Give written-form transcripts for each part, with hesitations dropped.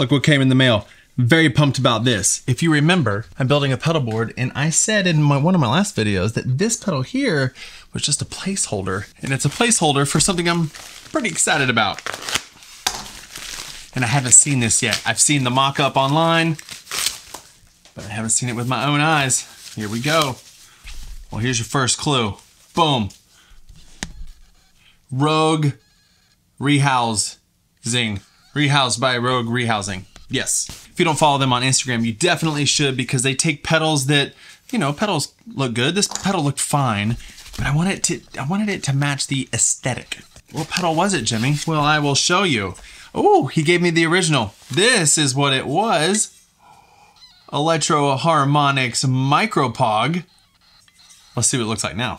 Look what came in the mail. Very pumped about this. If you remember, I'm building a pedal board, and I said in one of my last videos that this pedal here was just a placeholder, and it's a placeholder for something I'm pretty excited about. And I haven't seen this yet. I've seen the mock-up online, but I haven't seen it with my own eyes. Here we go. Well, here's your first clue. Boom. Rogue Rehousing. Rehoused by Rogue Rehousing. Yes. If you don't follow them on Instagram, you definitely should, because they take pedals that, you know, pedals look good. This pedal looked fine, but I wanted it to match the aesthetic. What pedal was it, Jimmy? Well, I will show you. Oh, he gave me the original. This is what it was. Electro Harmonics Micropog. Let's see what it looks like now.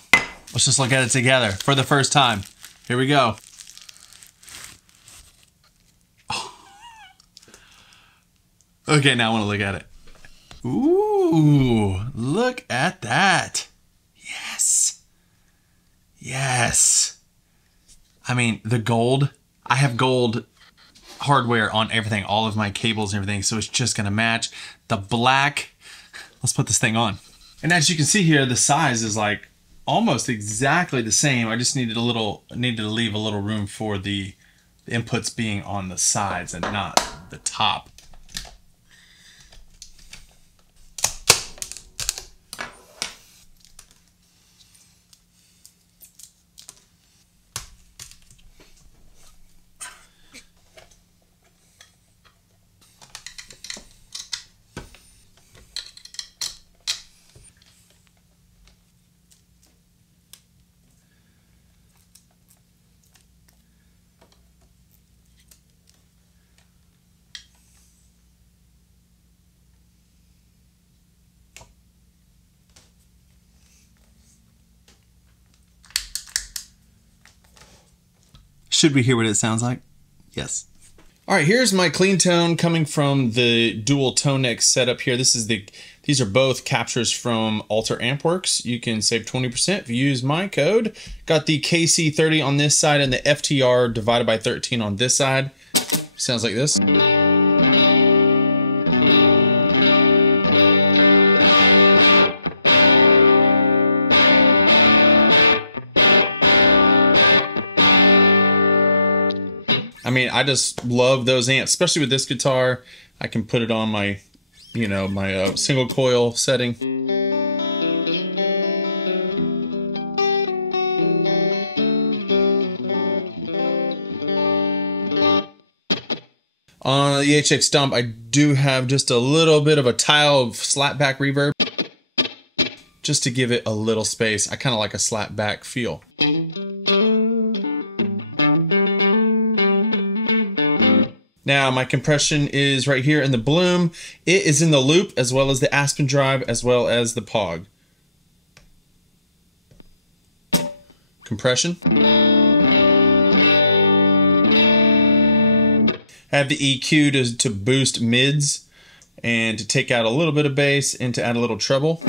Let's just look at it together for the first time. Here we go. Oh. Okay, now I want to look at it. Ooh, look at that. Yes. Yes. I mean, the gold. I have gold hardware on everything, all of my cables and everything, so it's just gonna match. The black, let's put this thing on. And as you can see here, the size is like almost exactly the same. I just needed to leave a little room for the inputs being on the sides and not the top. Should we hear what it sounds like? Yes. All right, here's my clean tone coming from the dual tone neck setup here. These are both captures from Alter Ampworks. You can save 20% if you use my code. Got the KC30 on this side and the FTR divided by 13 on this side. Sounds like this. I mean, I just love those amps, especially with this guitar. I can put it on my, you know, my single coil setting. On the HX Stomp, I do have just a little bit of a tile of slapback reverb, just to give it a little space. I kind of like a slapback feel. Now my compression is right here in the Bloom. It is in the loop as well as the Aspen drive as well as the Pog. Compression. I have the EQ to boost mids and to take out a little bit of bass and to add a little treble.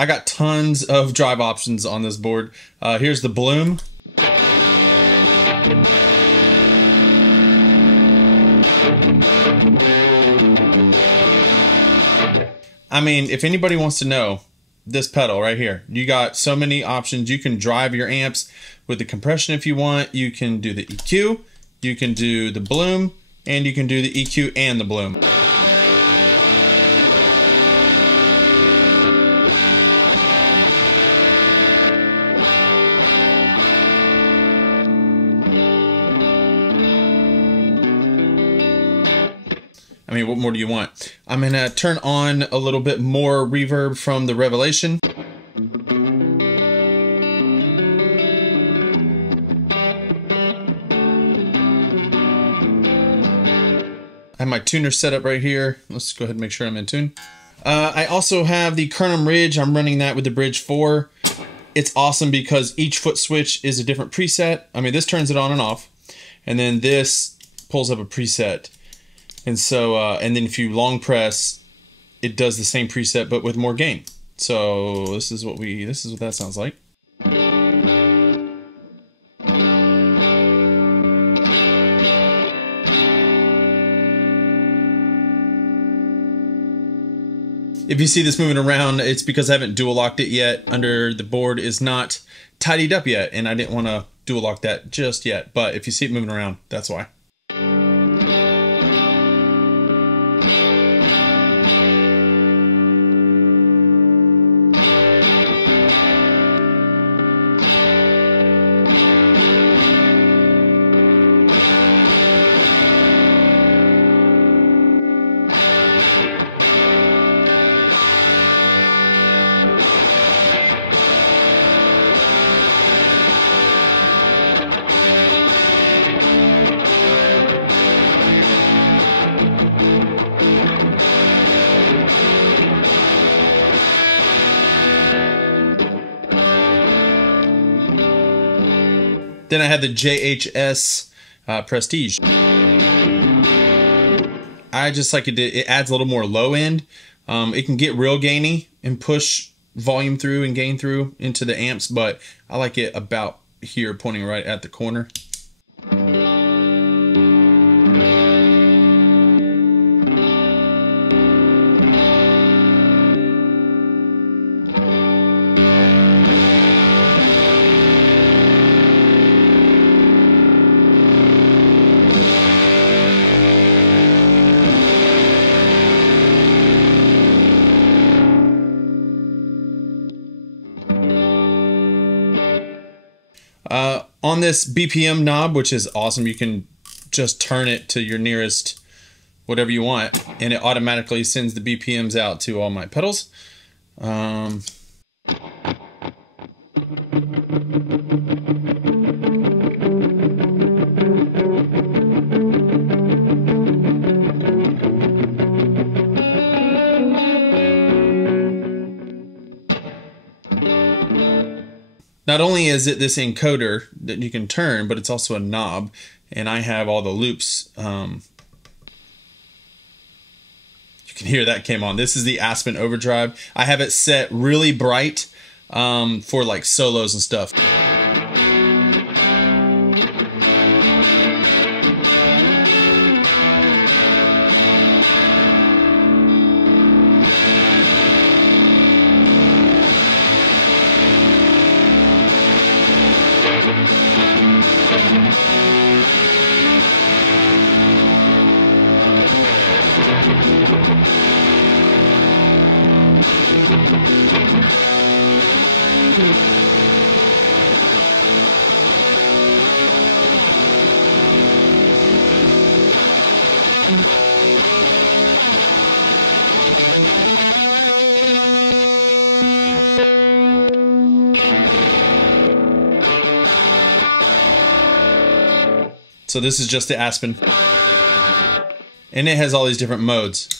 I got tons of drive options on this board. Here's the Bloom. I mean, if anybody wants to know, this pedal right here, you got so many options. You can drive your amps with the compression if you want. You can do the EQ, you can do the Bloom, and you can do the EQ and the Bloom. I mean, what more do you want? I'm gonna turn on a little bit more reverb from the Revelation. I have my tuner set up right here. Let's go ahead and make sure I'm in tune. I also have the Kernum Ridge. I'm running that with the Bridge 4. It's awesome because each foot switch is a different preset. I mean, this turns it on and off, and then this pulls up a preset. And so, and then if you long press, it does the same preset but with more gain. So this is what that sounds like. If you see this moving around, it's because I haven't dual locked it yet. Under the board is not tidied up yet, and I didn't want to dual lock that just yet. But if you see it moving around, that's why. Then I have the JHS Prestige. I just like it. It adds a little more low end. It can get real gainy and push volume through and gain through into the amps, but I like it about here, pointing right at the corner. On this BPM knob, which is awesome, you can just turn it to your nearest whatever you want, and it automatically sends the BPMs out to all my pedals. Not only is it this encoder that you can turn, but it's also a knob, and I have all the loops. You can hear that came on. This is the Aspen Overdrive. I have it set really bright for like solos and stuff. So this is just the Aspen, and it has all these different modes.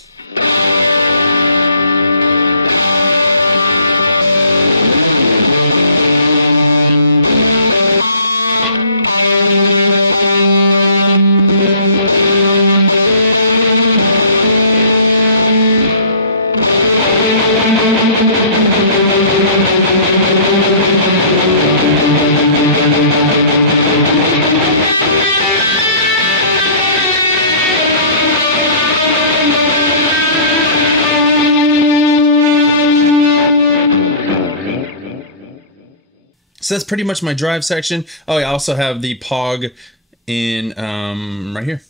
So that's pretty much my drive section. Oh, I also have the Pog in right here.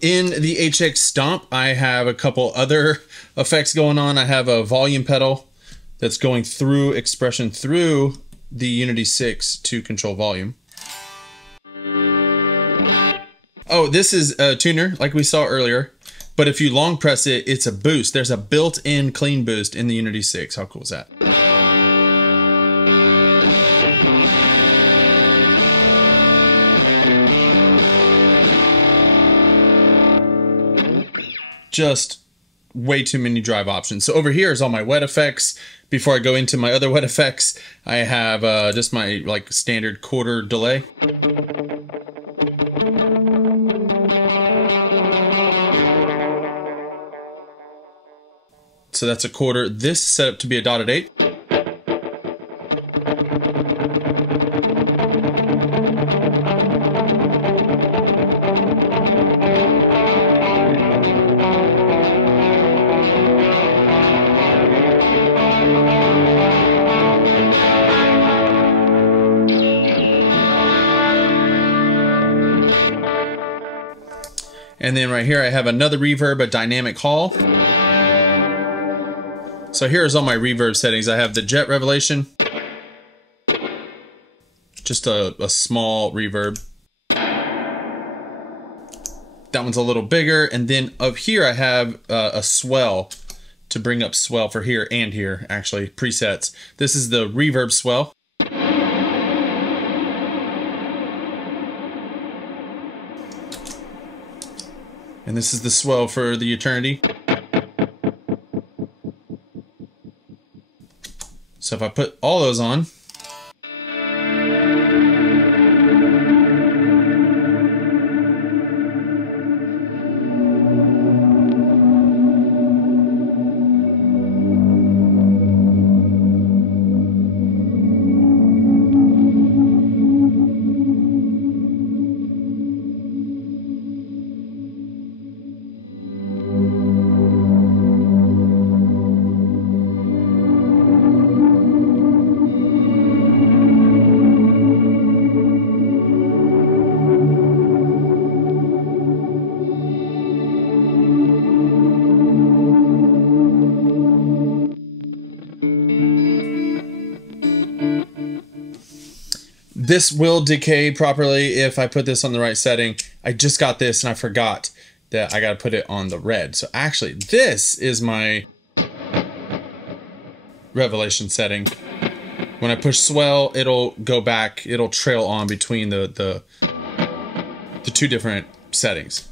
In the HX Stomp, I have a couple other effects going on. I have a volume pedal that's going through expression through the Unity 6 to control volume. Oh, this is a tuner like we saw earlier, but if you long press it, it's a boost. There's a built-in clean boost in the Unity 6. How cool is that? just way too many drive options. So over here is all my wet effects. Before I go into my other wet effects, I have just my like standard quarter delay. So that's a quarter. This is set up to be a dotted 8. And then right here I have another reverb, a dynamic hall. So here's all my reverb settings. I have the jet revelation, just a small reverb. That one's a little bigger. And then up here I have a swell to bring up swell for here and here, actually, presets. This is the reverb swell. And this is the swell for the eternity. So if I put all those on, this will decay properly if I put this on the right setting. I just got this and I forgot that I got to put it on the red. So actually this is my revelation setting. When I push swell, it'll go back, it'll trail on between the two different settings.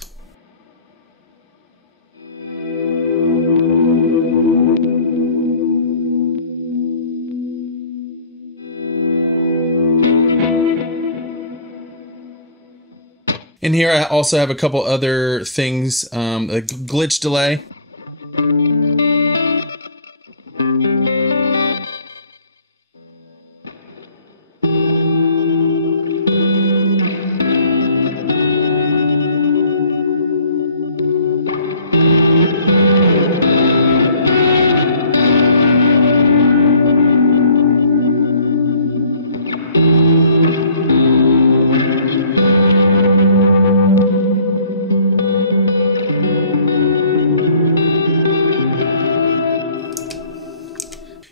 In here I also have a couple other things, a glitch delay.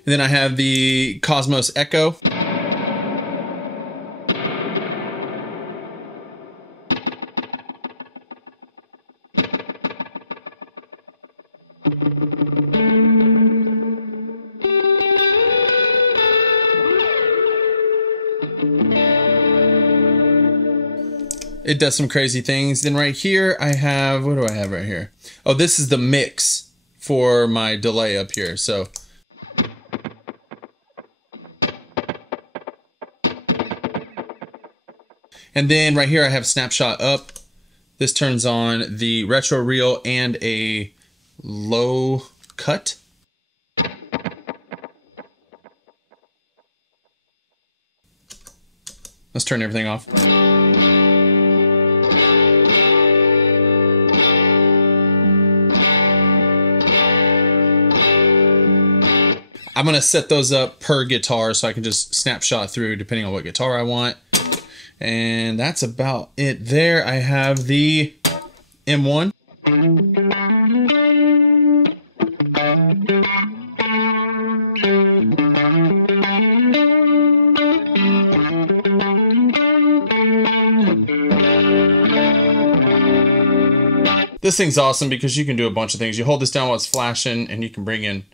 And then I have the Cosmos Echo. It does some crazy things. Then right here I have, what do I have right here? Oh, this is the mix for my delay up here. So and then right here I have snapshot up. This turns on the retro reel and a low cut. Let's turn everything off. I'm gonna set those up per guitar so I can just snapshot through depending on what guitar I want. And that's about it there. I have the M1. This thing's awesome because you can do a bunch of things. You hold this down while it's flashing and you can bring in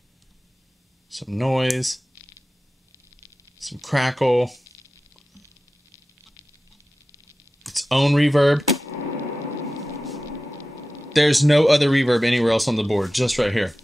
some noise, some crackle, its own reverb. There's no other reverb anywhere else on the board, just right here.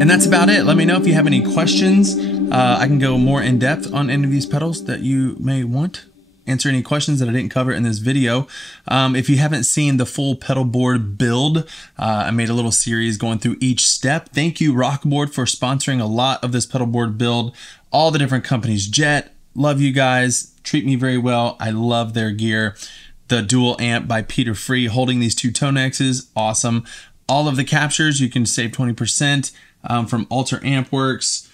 And that's about it. Let me know if you have any questions. I can go more in depth on any of these pedals that you may want. Answer any questions that I didn't cover in this video. If you haven't seen the full pedal board build, I made a little series going through each step. Thank you, Rockboard, for sponsoring a lot of this pedal board build. All the different companies. Jet, love you guys. Treat me very well. I love their gear. The dual amp by Peter Free holding these two Tonexes, awesome. All of the captures, you can save 20% from Alter Ampworks.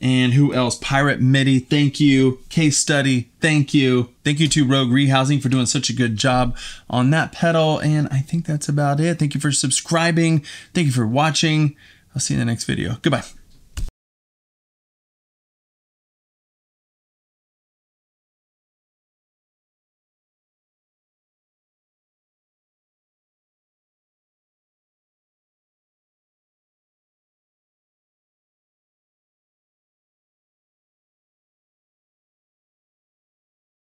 And who else? PirateMidi, thank you. Case Study, thank you. Thank you to Rogue Rehousing for doing such a good job on that pedal. And I think that's about it. Thank you for subscribing. Thank you for watching. I'll see you in the next video. Goodbye.